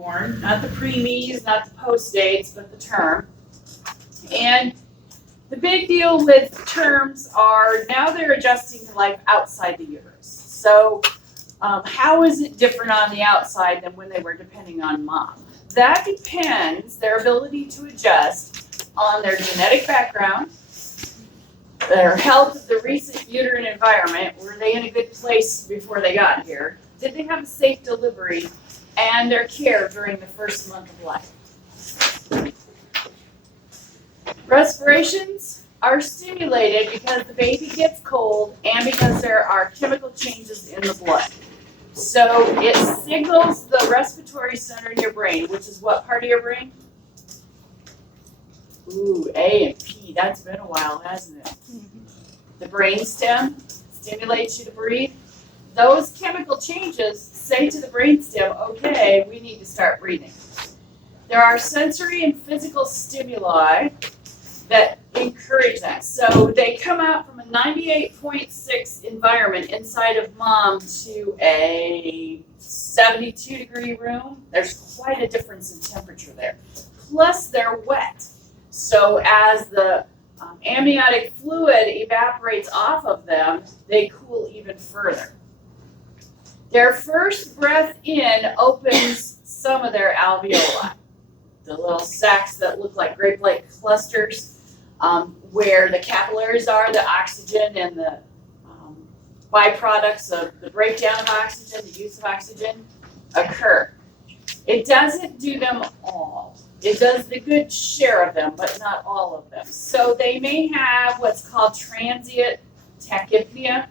born, not the preemies, not the post dates, but the term. And the big deal with terms are now they're adjusting to life outside the uterus. So how is it different on the outside than when they were depending on mom? That depends, their ability to adjust, on their genetic background, their health of the recent uterine environment. Were they in a good place before they got here? Did they have a safe delivery? And their care during the first month of life. Respirations are stimulated because the baby gets cold and because there are chemical changes in the blood. So it signals the respiratory center in your brain, which is what part of your brain? Ooh, A and P. That's been a while, hasn't it? The brain stem stimulates you to breathe. Those chemical changes say to the brainstem, okay, we need to start breathing. There are sensory and physical stimuli that encourage that. So they come out from a 98.6 environment inside of mom to a 72-degree room. There's quite a difference in temperature there. Plus they're wet. So as the amniotic fluid evaporates off of them, they cool even further. Their first breath in opens some of their alveoli, the little sacs that look like grape-like clusters, where the capillaries are, the oxygen and the byproducts of the breakdown of oxygen, the use of oxygen, occur. It doesn't do them all. It does the good share of them, but not all of them. So they may have what's called transient tachypnea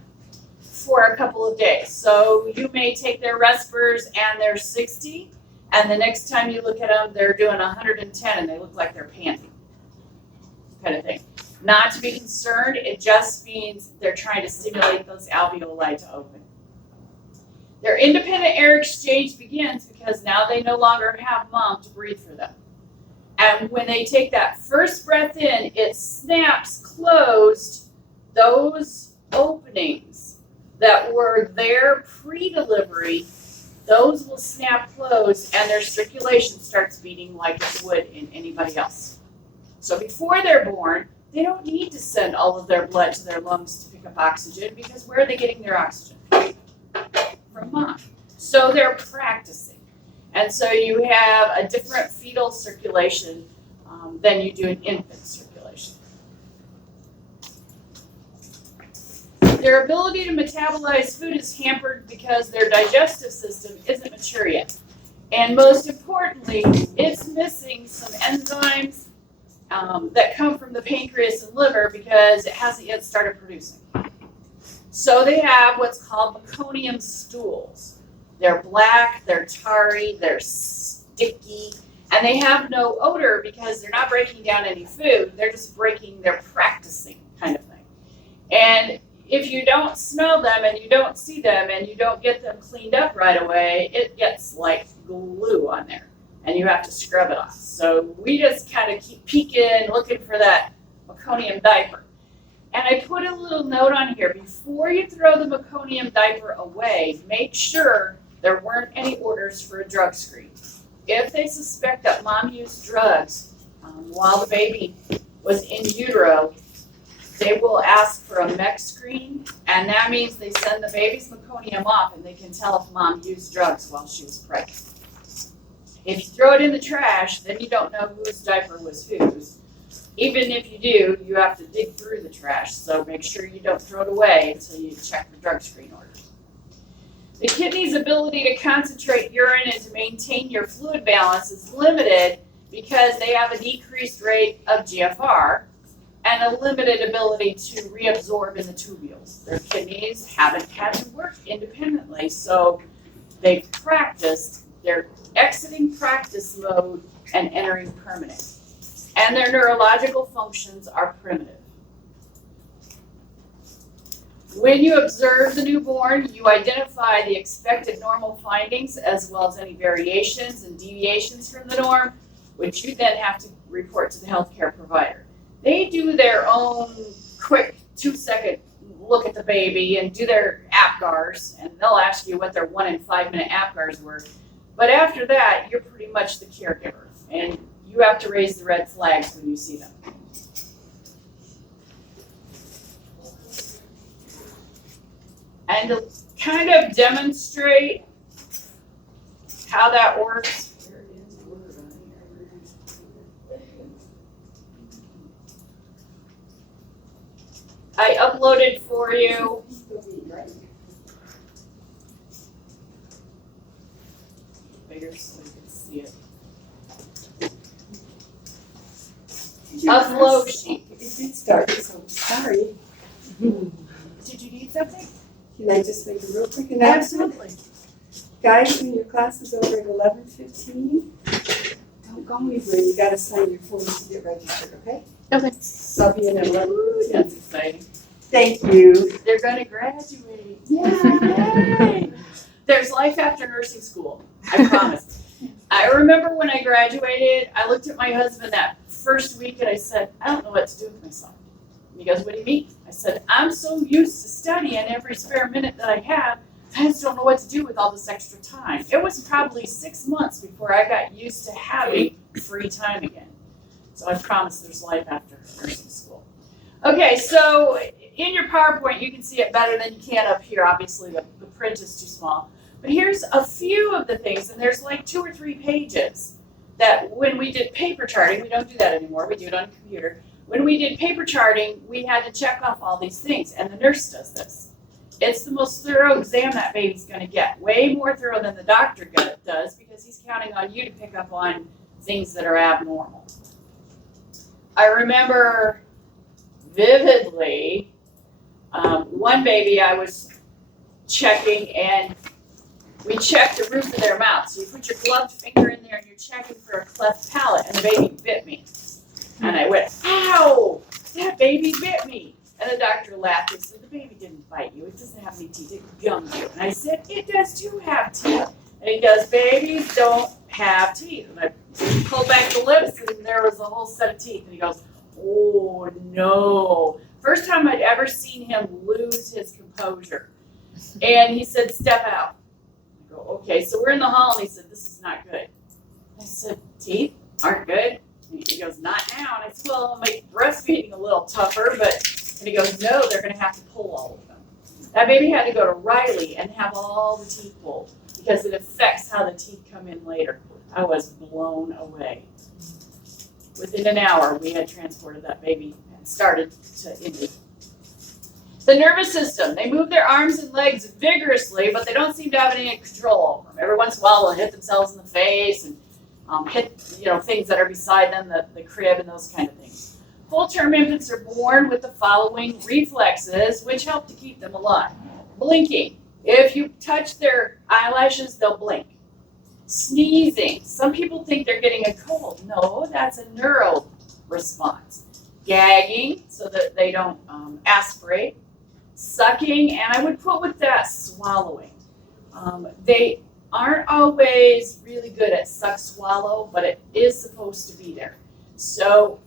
for a couple of days. So you may take their respirators and they're 60, and the next time you look at them, they're doing 110 and they look like they're panting, kind of thing. Not to be concerned, it just means they're trying to stimulate those alveoli to open. Their independent air exchange begins because now they no longer have mom to breathe for them. And when they take that first breath in, it snaps closed those openings that were there pre-delivery. Those will snap closed and their circulation starts beating like it would in anybody else. So before they're born, they don't need to send all of their blood to their lungs to pick up oxygen because where are they getting their oxygen? From mom. So they're practicing. And so you have a different fetal circulation than you do an infant circulation. Their ability to metabolize food is hampered because their digestive system isn't mature yet. And most importantly, it's missing some enzymes that come from the pancreas and liver because it hasn't yet started producing. So they have what's called meconium stools. They're black, they're tarry, they're sticky, and they have no odor because they're not breaking down any food. They're just they're practicing kind of thing. And if you don't smell them and you don't see them and you don't get them cleaned up right away, it gets like glue on there and you have to scrub it off. So we just kind of keep peeking, looking for that meconium diaper. And I put a little note on here, before you throw the meconium diaper away, make sure there weren't any orders for a drug screen. If they suspect that mom used drugs while the baby was in utero, they will ask for a mech screen, and that means they send the baby's meconium off and they can tell if mom used drugs while she was pregnant. If you throw it in the trash, then you don't know whose diaper was whose. Even if you do, you have to dig through the trash, so make sure you don't throw it away until you check the drug screen orders. The kidney's ability to concentrate urine and to maintain your fluid balance is limited because they have a decreased rate of GFR and a limited ability to reabsorb in the tubules. Their kidneys haven't had to work independently, so they've practiced. They're exiting practice mode and entering permanent. And their neurological functions are primitive. When you observe the newborn, you identify the expected normal findings as well as any variations and deviations from the norm, which you then have to report to the healthcare provider. They do their own quick 2-second look at the baby and do their APGARs, and they'll ask you what their 1 and 5 minute APGARs were. But after that, you're pretty pretty much the caregiver, and you have to raise the red flags when you see them. And to kind of demonstrate how that works, I uploaded for you bigger so you can see it. A flow sheet. It did start, so sorry. Did you need something? Can I just make a real quick announcement? Absolutely. Guys, when your class is over at 11:15, don't go anywhere. You gotta sign your forms to get registered, okay? Okay. So I'll be in at 11:15. That's exciting. Thank you. They're going to graduate. Yay! There's life after nursing school. I promise. I remember when I graduated, I looked at my husband that first week and I said, I don't know what to do with myself. And he goes, what do you mean? I said, I'm so used to studying every spare minute that I have, I just don't know what to do with all this extra time. It was probably 6 months before I got used to having free time again. So I promise there's life after nursing school. Okay, so in your PowerPoint, you can see it better than you can up here. Obviously, the print is too small. But here's a few of the things, and there's like 2 or 3 pages that when we did paper charting, we don't do that anymore, we do it on a computer. When we did paper charting, we had to check off all these things, and the nurse does this. It's the most thorough exam that baby's going to get, way more thorough than the doctor does, because he's counting on you to pick up on things that are abnormal. I remember vividly one baby I was checking, and we checked the roof of their mouth. So you put your gloved finger in there and you're checking for a cleft palate, and the baby bit me. And I went, ow, that baby bit me. And the doctor laughed and said, the baby didn't bite you. It doesn't have any teeth, it gummed you. And I said, it does too have teeth. And he goes, babies don't have teeth. And I pulled back the lips and there was a whole set of teeth. And he goes, oh no. First time I'd ever seen him lose his composure. And he said, step out. I go, okay. So we're in the hall and he said, this is not good. I said, teeth aren't good? And he goes, not now. And I said, well, I'll make breastfeeding a little tougher, but, and he goes, no, they're going to have to pull all of them. That baby had to go to Riley and have all the teeth pulled because it affects how the teeth come in later. I was blown away. Within an hour, we had transported that baby and started to Indy. The nervous system, they move their arms and legs vigorously, but they don't seem to have any control over them. Every once in a while, they'll hit themselves in the face and hit things that are beside them, the crib and those kind of things. Full-term infants are born with the following reflexes, which help to keep them alive. Blinking. If you touch their eyelashes, they'll blink. Sneezing. Some people think they're getting a cold. No, that's a neuro response. Gagging, so that they don't aspirate. Sucking, and I would put with that swallowing. They aren't always really good at suck swallow, but it is supposed to be there. So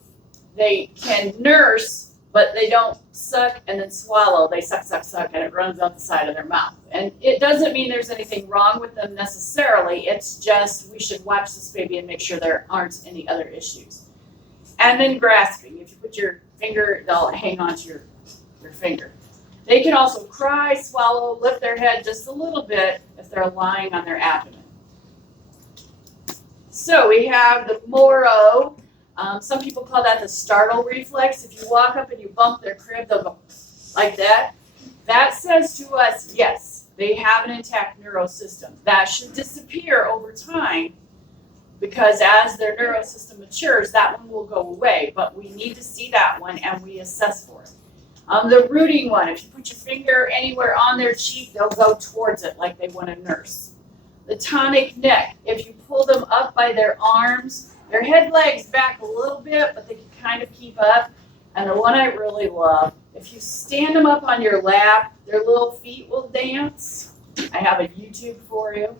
they can nurse, but they don't suck and then swallow. They suck, suck, suck, and it runs out the side of their mouth. And it doesn't mean there's anything wrong with them necessarily. It's just we should watch this baby and make sure there aren't any other issues. And then grasping. If you put your finger, they'll hang onto your finger. They can also cry, swallow, lift their head just a little bit if they're lying on their abdomen. So we have the Moro. Some people call that the startle reflex. If you walk up and you bump their crib, they'll go like that. That says to us, yes, they have an intact neurosystem. That should disappear over time because as their neurosystem matures, that one will go away. But we need to see that one and we assess for it. The rooting one, if you put your finger anywhere on their cheek, they'll go towards it like they want to nurse. The tonic neck, if you pull them up by their arms, their head legs back a little bit, but they can kind of keep up. And the one I really love, if you stand them up on your lap, their little feet will dance. I have a YouTube for you.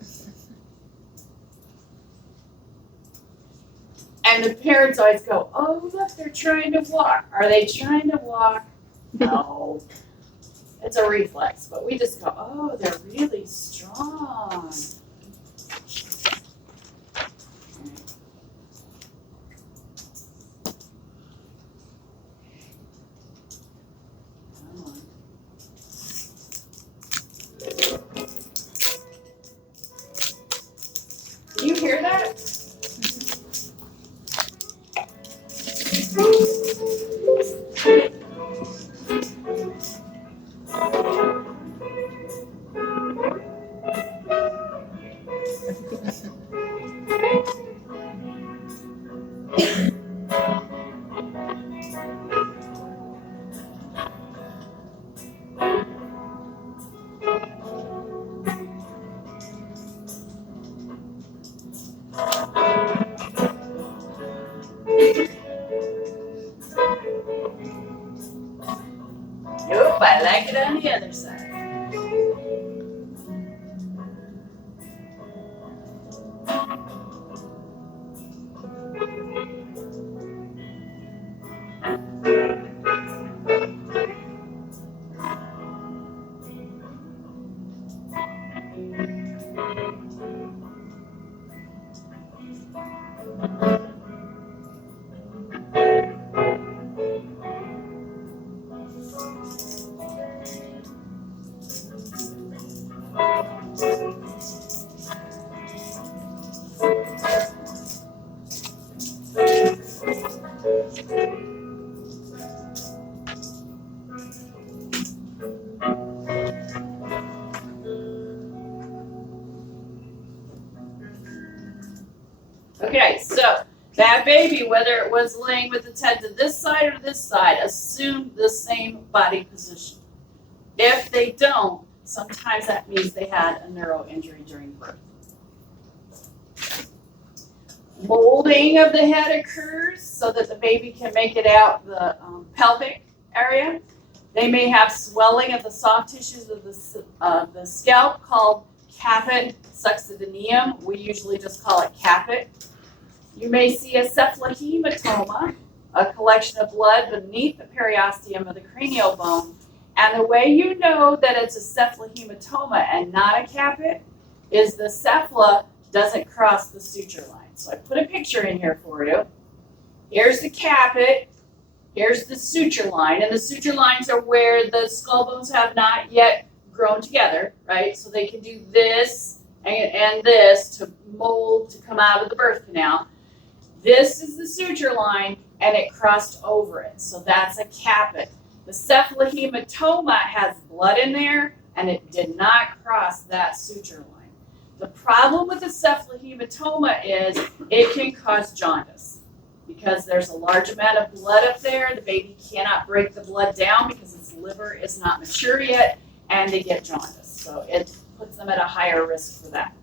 And the parents always go, oh, look, they're trying to walk. Are they trying to walk? No. It's a reflex, but we just go, oh, they're really strong. I like it on the other side. Okay, so that baby, whether it was laying with its head to this side or this side, assumed the same body position. If they don't, sometimes that means they had a neuro injury during birth. Molding of the head occurs so that the baby can make it out the pelvic area. They may have swelling of the soft tissues of the scalp called caput succedaneum. We usually just call it caput. You may see a cephalohematoma, a collection of blood beneath the periosteum of the cranial bone. And the way you know that it's a cephalohematoma and not a caput is the cephala doesn't cross the suture line. So I put a picture in here for you. Here's the caput, here's the suture line, and the suture lines are where the skull bones have not yet grown together, right? So they can do this and this to mold to come out of the birth canal. This is the suture line, and it crossed over it, so that's a caput. The cephalohematoma has blood in there, and it did not cross that suture line. The problem with the cephalohematoma is it can cause jaundice because there's a large amount of blood up there. The baby cannot break the blood down because its liver is not mature yet, and they get jaundice. So it puts them at a higher risk for that.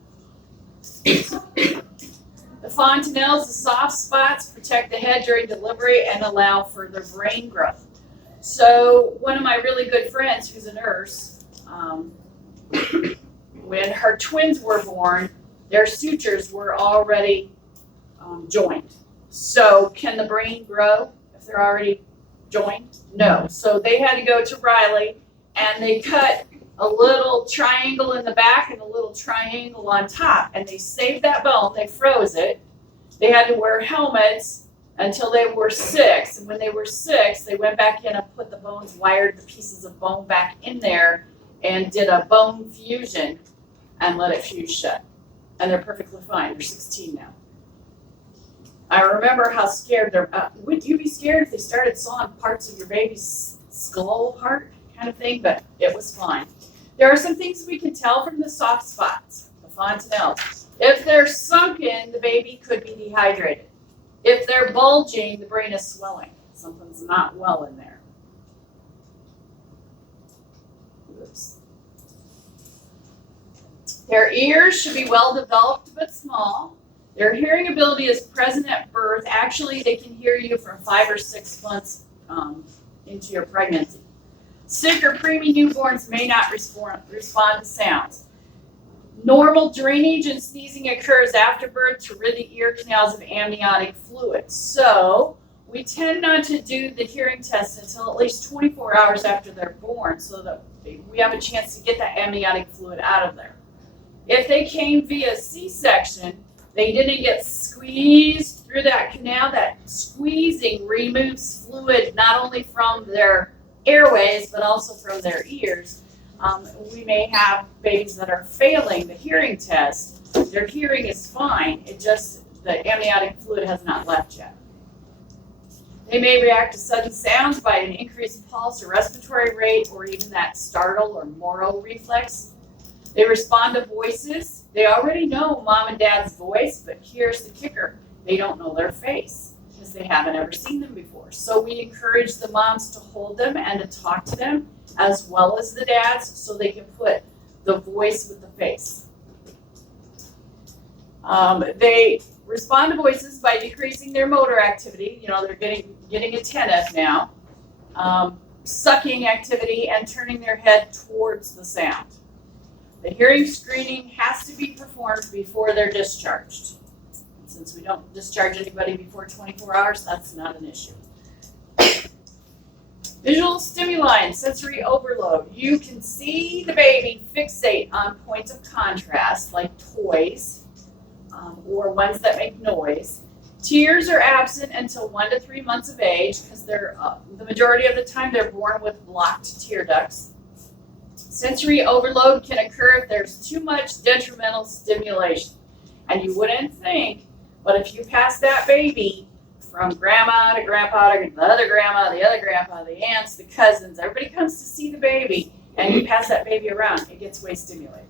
The fontanelles, the soft spots, protect the head during delivery and allow further brain growth. So one of my really good friends, who's a nurse, when her twins were born, their sutures were already joined. So can the brain grow if they're already joined? No. So they had to go to Riley, and they cut a little triangle in the back and a little triangle on top, and they saved that bone. They froze it. They had to wear helmets until they were 6, and when they were 6, they went back in and put the bones, wired the pieces of bone back in there, and did a bone fusion and let it fuse shut. And they're perfectly fine. They're 16 now. I remember how scared they're. Would you be scared if they started sawing parts of your baby's skull apart, kind of thing? But it was fine. There are some things we can tell from the soft spots, the fontanelles. If they're sunken, the baby could be dehydrated. If they're bulging, the brain is swelling. Something's not well in there. Oops. Their ears should be well developed but small. Their hearing ability is present at birth. Actually, they can hear you from 5 or 6 months into your pregnancy. Sick or preemie newborns may not respond to sounds. Normal drainage and sneezing occurs after birth to rid the ear canals of amniotic fluid. So we tend not to do the hearing test until at least 24 hours after they're born so that we have a chance to get that amniotic fluid out of there. If they came via C-section, they didn't get squeezed through that canal. That squeezing removes fluid not only from their airways but also from their ears. We may have babies that are failing the hearing test. Their hearing is fine. It just, the amniotic fluid has not left yet. They may react to sudden sounds by an increased pulse or respiratory rate, or even that startle or Moro reflex. They respond to voices. They already know mom and dad's voice, but here's the kicker. They don't know their face because they haven't ever seen them before. So we encourage the moms to hold them and to talk to them as well as the dads so they can put the voice with the face. They respond to voices by decreasing their motor activity. You know, they're getting attentive now. sucking activity and turning their head towards the sound. The hearing screening has to be performed before they're discharged. Since we don't discharge anybody before 24 hours, that's not an issue. Visual stimuli and sensory overload. You can see the baby fixate on points of contrast, like toys or ones that make noise. Tears are absent until 1 to 3 months of age because they're the majority of the time they're born with blocked tear ducts. Sensory overload can occur if there's too much detrimental stimulation. And you wouldn't think, but if you pass that baby from grandma to grandpa to the other grandma, the aunts, the cousins, everybody comes to see the baby, and you pass that baby around, it gets way stimulated.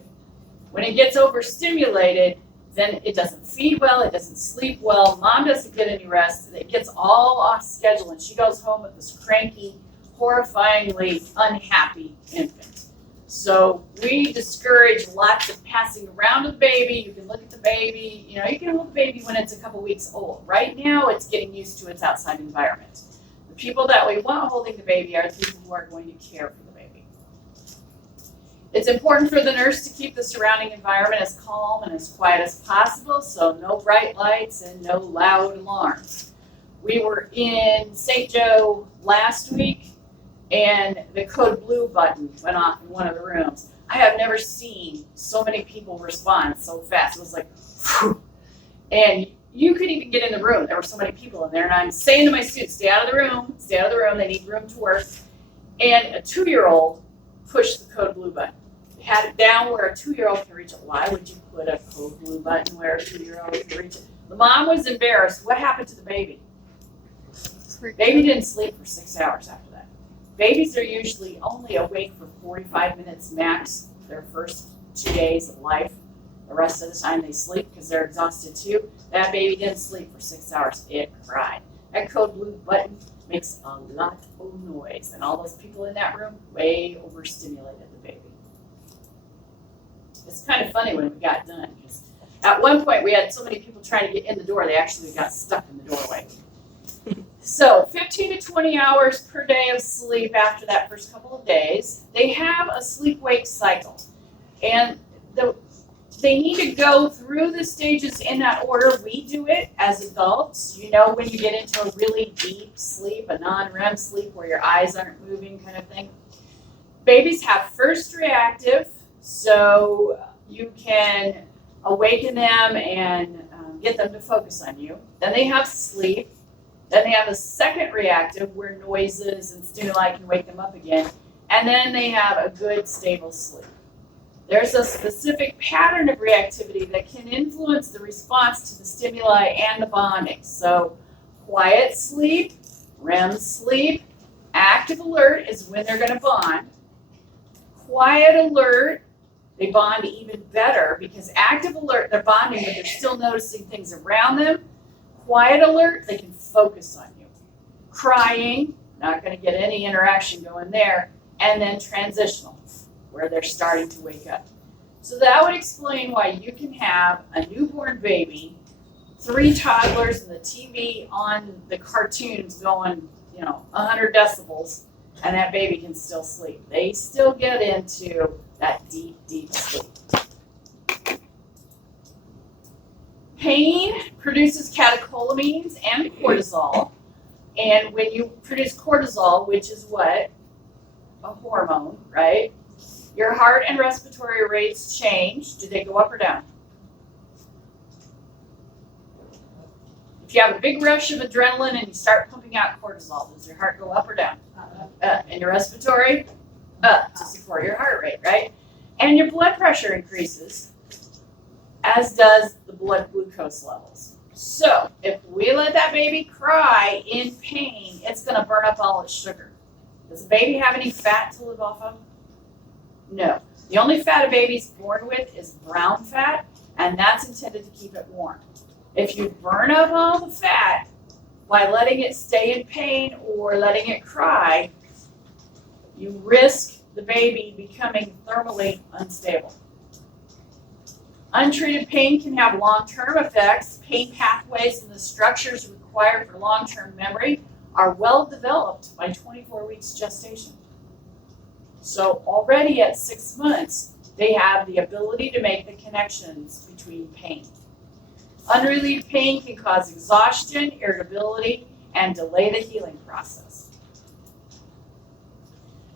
When it gets overstimulated, then it doesn't feed well, it doesn't sleep well, mom doesn't get any rest, it gets all off schedule, and she goes home with this cranky, horrifyingly unhappy infant. So we discourage lots of passing around of the baby. You can look at the baby, you can hold the baby when it's a couple weeks old. Right now, it's getting used to its outside environment. The people that we want holding the baby are the people who are going to care for the baby. It's important for the nurse to keep the surrounding environment as calm and as quiet as possible, so no bright lights and no loud alarms. We were in St. Joe last week, and the code blue button went off in one of the rooms. I have never seen so many people respond so fast. It was like, whew. And you could even get in the room. There were so many people in there, and I'm saying to my students, stay out of the room, they need room to work. And a 2-year-old pushed the code blue button. They had it down where a 2-year-old can reach it. Why would you put a code blue button where a 2-year-old can reach it? The mom was embarrassed. What happened to the baby? Baby didn't sleep for 6 hours after that. Babies are usually only awake for 45 minutes max their first 2 days of life. The rest of the time they sleep because they're exhausted too. That baby didn't sleep for 6 hours. It cried. That code blue button makes a lot of noise. And all those people in that room way overstimulated the baby. It's kind of funny when we got done because at one point we had so many people trying to get in the door they actually got stuck in the doorway. So 15 to 20 hours per day of sleep after that first couple of days. They have a sleep-wake cycle. And they need to go through the stages in that order. We do it as adults. When you get into a really deep sleep, a non-REM sleep where your eyes aren't moving kind of thing. Babies have first reactive, so you can awaken them and get them to focus on you. Then they have sleep. Then they have a second reactive where noises and stimuli can wake them up again. And then they have a good, stable sleep. There's a specific pattern of reactivity that can influence the response to the stimuli and the bonding. So quiet sleep, REM sleep, active alert is when they're going to bond. Quiet alert, they bond even better because active alert, they're bonding, but they're still noticing things around them. Quiet alert, they can focus on you. Crying, not going to get any interaction going there. And then transitional, where they're starting to wake up. So that would explain why you can have a newborn baby, 3 toddlers, and the TV on the cartoons going, 100 decibels, and that baby can still sleep. They still get into that deep, deep sleep. Pain produces catecholamines and cortisol. And when you produce cortisol, which is what? A hormone, right? Your heart and respiratory rates change. Do they go up or down? If you have a big rush of adrenaline and you start pumping out cortisol, does your heart go up or down? And your respiratory? Up to support your heart rate, right? And your blood pressure increases, as does the blood glucose levels. So if we let that baby cry in pain, it's going to burn up all its sugar. Does the baby have any fat to live off of? No. The only fat a baby's born with is brown fat, and that's intended to keep it warm. If you burn up all the fat by letting it stay in pain or letting it cry, you risk the baby becoming thermally unstable. Untreated pain can have long-term effects. Pain pathways and the structures required for long-term memory are well developed by 24 weeks gestation. So already at 6 months, they have the ability to make the connections between pain. Unrelieved pain can cause exhaustion, irritability, and delay the healing process.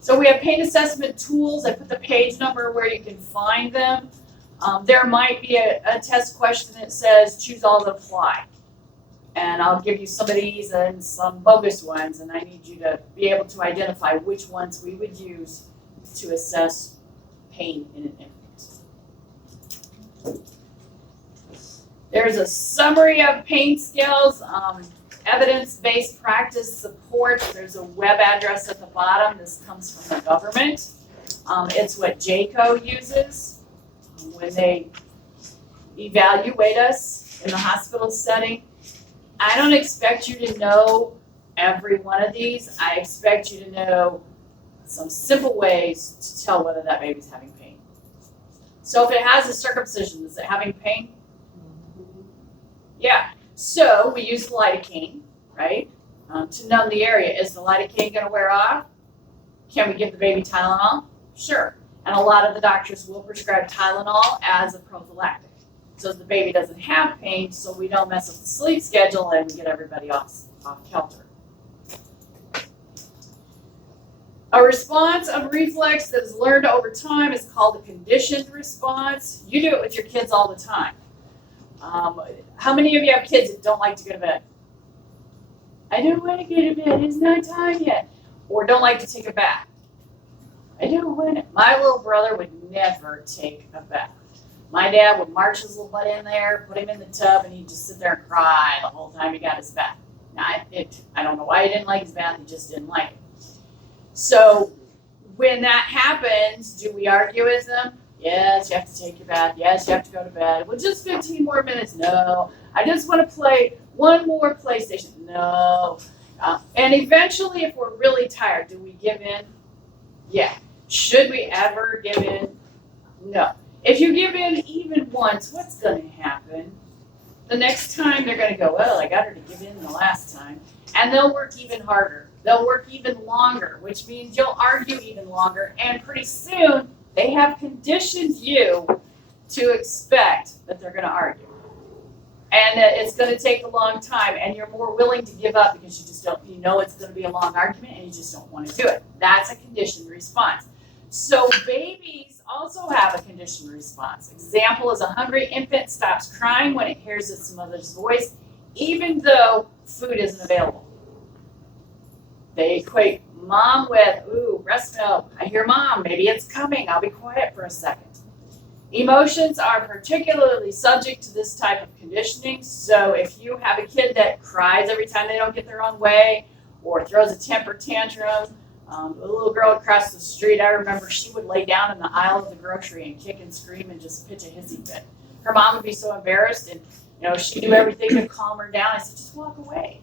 So we have pain assessment tools. I put the page number where you can find them. There might be a test question that says choose all that apply. And I'll give you some of these and some bogus ones, and I need you to be able to identify which ones we would use to assess pain in an infant. There's a summary of pain scales, evidence-based practice support. There's a web address at the bottom. This comes from the government. It's what JCO uses when they evaluate us in the hospital setting. I don't expect you to know every one of these. I expect you to know some simple ways to tell whether that baby's having pain. So if it has a circumcision, is it having pain? Yeah. So we use lidocaine, right, to numb the area. Is the lidocaine going to wear off? Can we give the baby Tylenol? Sure. And a lot of the doctors will prescribe Tylenol as a prophylactic. So the baby doesn't have pain, so we don't mess up the sleep schedule and we get everybody off kilter. A response of reflex that is learned over time is called a conditioned response. You do it with your kids all the time. How many of you have kids that don't like to go to bed? I don't want to go to bed, it's not time yet. Or don't like to take a bath. I don't want to. My little brother would never take a bath. My dad would march his little butt in there, put him in the tub, and he'd just sit there and cry the whole time he got his bath. Now, I don't know why he didn't like his bath, he just didn't like it. So when that happens, do we argue with them? Yes, you have to take your bath. Yes, you have to go to bed. Well, just 15 more minutes. No, I just want to play one more PlayStation. No. And eventually, if we're really tired, do we give in? Yeah. Should we ever give in? No. If you give in even once, what's going to happen? The next time they're going to go, well, I got her to give in the last time. And they'll work even harder. They'll work even longer, which means you'll argue even longer. And pretty soon, they have conditioned you to expect that they're going to argue. And that it's going to take a long time, and you're more willing to give up because you just don't, you know it's going to be a long argument and you just don't want to do it. That's a conditioned response. So babies also have a conditioned response. Example is a hungry infant stops crying when it hears its mother's voice, even though food isn't available. They equate mom with, ooh, breast milk. I hear mom, maybe it's coming. I'll be quiet for a second. Emotions are particularly subject to this type of conditioning. So if you have a kid that cries every time they don't get their own way or throws a temper tantrum, a little girl across the street, I remember she would lay down in the aisle of the grocery and kick and scream and just pitch a hissy fit. Her mom would be so embarrassed, and she'd do everything to calm her down. I said, just walk away.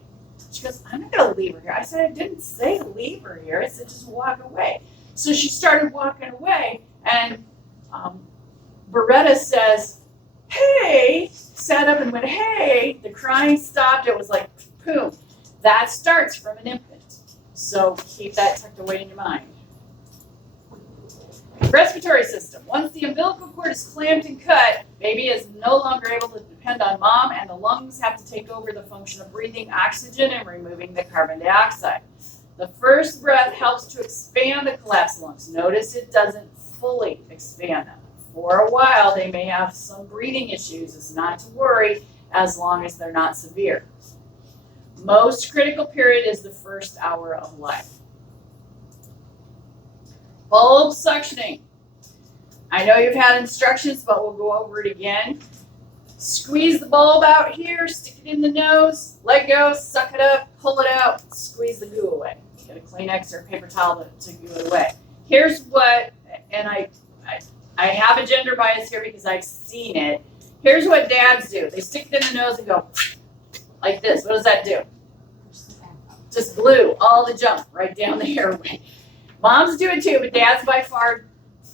She goes, I'm not going to leave her here. I said, I didn't say leave her here. I said, just walk away. So she started walking away, and Beretta says, hey, sat up and went, hey. The crying stopped. It was like, boom. That starts from an infant. So keep that tucked away in your mind. Respiratory system. Once the umbilical cord is clamped and cut, baby is no longer able to depend on mom, and the lungs have to take over the function of breathing oxygen and removing the carbon dioxide. The first breath helps to expand the collapsed lungs. Notice it doesn't fully expand them. For a while, they may have some breathing issues. It's not to worry as long as they're not severe. Most critical period is the first hour of life. Bulb suctioning. I know you've had instructions, but we'll go over it again. Squeeze the bulb out here, stick it in the nose, let go, suck it up, pull it out, squeeze the goo away. Get a Kleenex or a paper towel to goo it away. Here's what, and I have a gender bias here because I've seen it. Here's what dads do. They stick it in the nose and go like this. What does that do? Just glue all the junk right down the airway. Moms do it too, but dads by far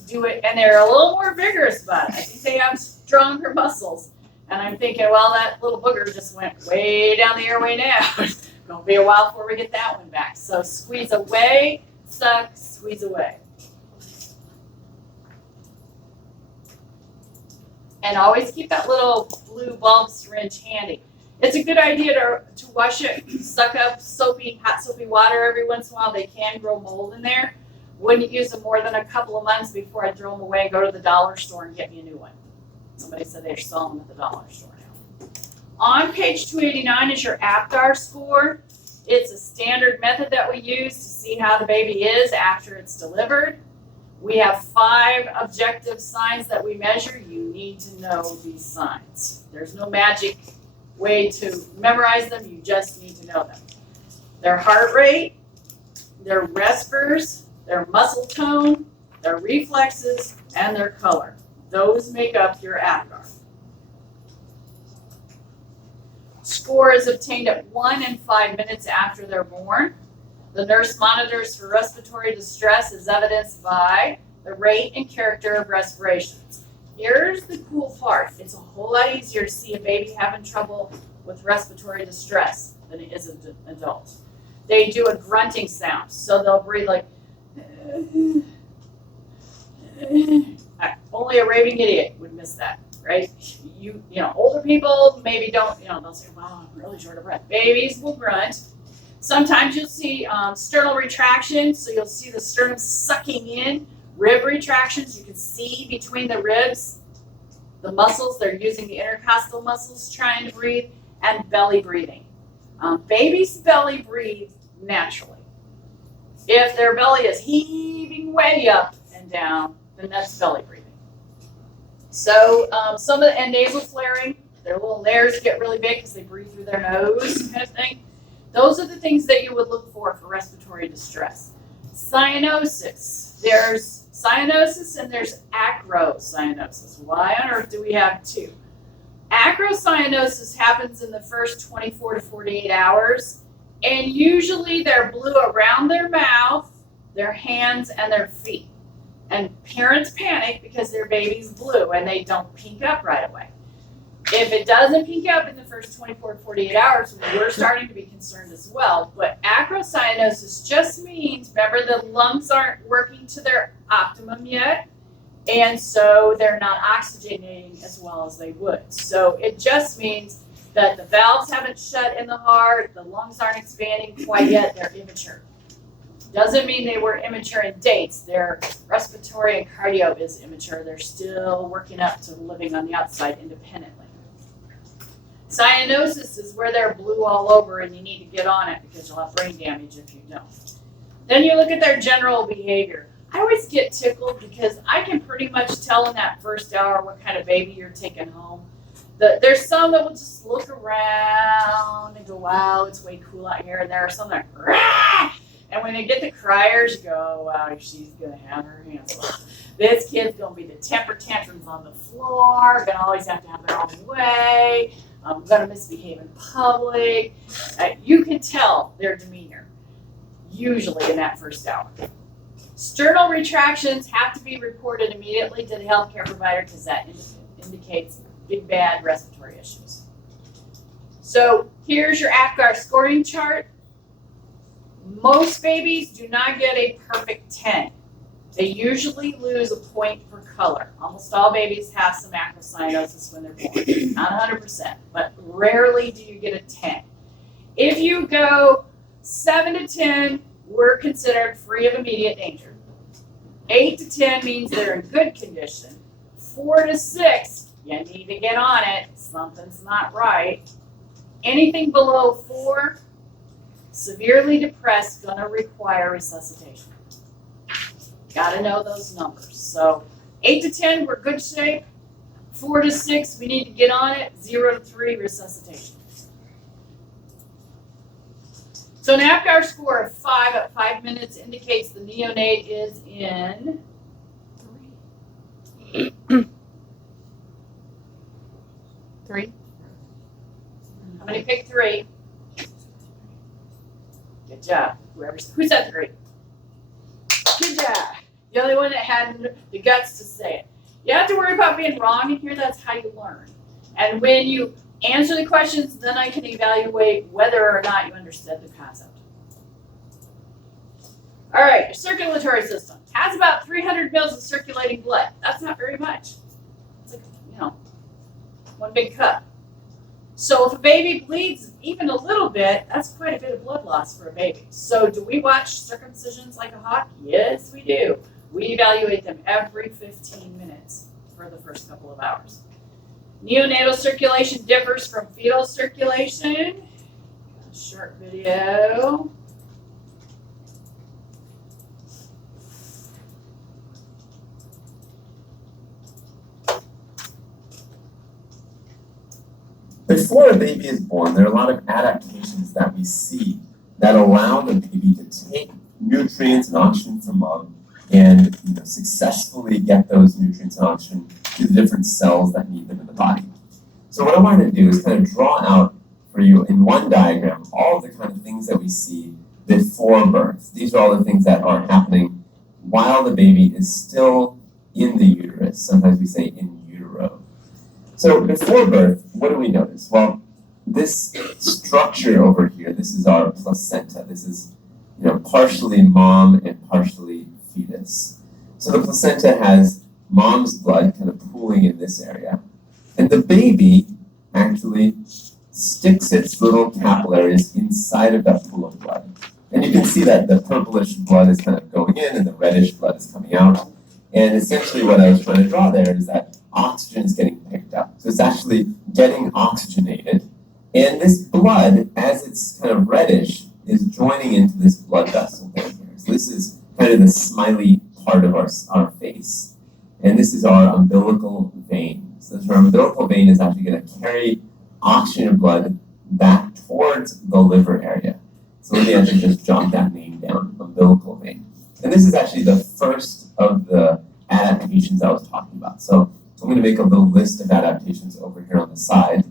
do it, and they're a little more vigorous about it. I think they have stronger muscles. And I'm thinking, well, that little booger just went way down the airway now. Gonna be a while before we get that one back. So squeeze away, suck, squeeze away. And always keep that little blue bulb syringe handy. It's a good idea to wash it, suck up hot soapy water every once in a while. They can grow mold in there. Wouldn't use them more than a couple of months before I throw them away and go to the dollar store and get me a new one. Somebody said they're selling them at the dollar store now. On page 289 is your APGAR score. It's a standard method that we use to see how the baby is after it's delivered. We have 5 objective signs that we measure. You need to know these signs. There's no magic way to memorize them. You just need to know them. Their heart rate, their respers, their muscle tone, their reflexes, and their color. Those make up your APGAR. Score is obtained at 1 and 5 minutes after they're born. The nurse monitors for respiratory distress as evidenced by the rate and character of respirations. Here's the cool part. It's a whole lot easier to see a baby having trouble with respiratory distress than it is an adult. They do a grunting sound, so they'll breathe like, only a raving idiot would miss that, right? You know, older people maybe don't, they'll say, wow, I'm really short of breath. Babies will grunt. Sometimes you'll see sternal retraction, so you'll see the sternum sucking in. Rib retractions, you can see between the ribs, the muscles, they're using the intercostal muscles trying to breathe, and belly breathing. Babies belly breathe naturally. If their belly is heaving way up and down, then that's belly breathing. So and nasal flaring, their little nares get really big because they breathe through their nose kind of thing. Those are the things that you would look for respiratory distress. Cyanosis. There's cyanosis and there's acrocyanosis. Why on earth do we have 2? Acrocyanosis happens in the first 24 to 48 hours, and usually they're blue around their mouth, their hands, and their feet. And parents panic because their baby's blue and they don't pink up right away. If it doesn't pink up in the first 24 to 48 hours, we're starting to be concerned as well. But acrocyanosis just means, remember, the lungs aren't working to their optimum yet, and so they're not oxygenating as well as they would. So it just means that the valves haven't shut in the heart, the lungs aren't expanding quite yet, they're immature. Doesn't mean they were immature in dates. Their respiratory and cardio is immature. They're still working up to living on the outside independently. Cyanosis is where they're blue all over and you need to get on it because you'll have brain damage if you don't. Then you look at their general behavior. I always get tickled because I can pretty much tell in that first hour what kind of baby you're taking home. There's some that will just look around and go, wow, it's way cool out here. And there are some that are, rah! And when they get the criers, you go, wow, she's going to have her hands full. This kid's going to be the temper tantrums on the floor, going to always have to have their own way, going to misbehave in public. You can tell their demeanor, usually in that first hour. Sternal retractions have to be reported immediately to the healthcare provider because that indicates big bad respiratory issues. So here's your APGAR scoring chart. Most babies do not get a perfect 10. They usually lose a point per color. Almost all babies have some acrocyanosis when they're born. Not 100%, but rarely do you get a 10. If you go 7 to 10, we're considered free of immediate danger. 8 to 10 means they're in good condition. 4 to 6, you need to get on it. Something's not right. Anything below 4, severely depressed, going to require resuscitation. Got to know those numbers. So 8 to 10, we're good shape. 4 to 6, we need to get on it. 0 to 3, resuscitation. So an APGAR score of 5 at 5 minutes indicates the neonate is in 3. How many picked 3? Good job. Who said 3? Good job. The only one that had the guts to say it. You don't have to worry about being wrong in here. That's how you learn. And when you Answer the questions, then I can evaluate whether or not you understood the concept. All right, your circulatory system has about 300 mils of circulating blood. That's not very much. It's like, one big cup. So if a baby bleeds even a little bit, that's quite a bit of blood loss for a baby. So do we watch circumcisions like a hawk? Yes, we do. We evaluate them every 15 minutes for the first couple of hours. Neonatal circulation differs from fetal circulation. A short video. Before a baby is born, there are a lot of adaptations that we see that allow the baby to take nutrients and oxygen from mom and successfully get those nutrients and oxygen to the different cells that need them in the body. So what I wanted to do is kind of draw out for you in one diagram all the kind of things that we see before birth. These are all the things that are happening while the baby is still in the uterus. Sometimes we say in utero. So before birth, what do we notice? Well, this structure over here, this is our placenta. This is partially mom and partially fetus. So the placenta has mom's blood kind of pooling in this area. And the baby actually sticks its little capillaries inside of that pool of blood. And you can see that the purplish blood is kind of going in and the reddish blood is coming out. And essentially what I was trying to draw there is that oxygen is getting picked up. So it's actually getting oxygenated. And this blood, as it's kind of reddish, is joining into this blood vessel down here. So this is kind of the smiley part of our face. And this is our umbilical vein. So our umbilical vein is actually going to carry oxygen and blood back towards the liver area. So let me actually just jot that name down, umbilical vein. And this is actually the first of the adaptations I was talking about. So I'm going to make a little list of adaptations over here on the side,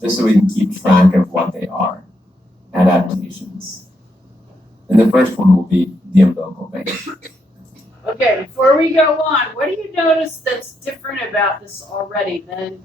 just so we can keep track of what they are. Adaptations. And the first one will be the umbilical vein. Okay, before we go on, what do you notice that's different about this already than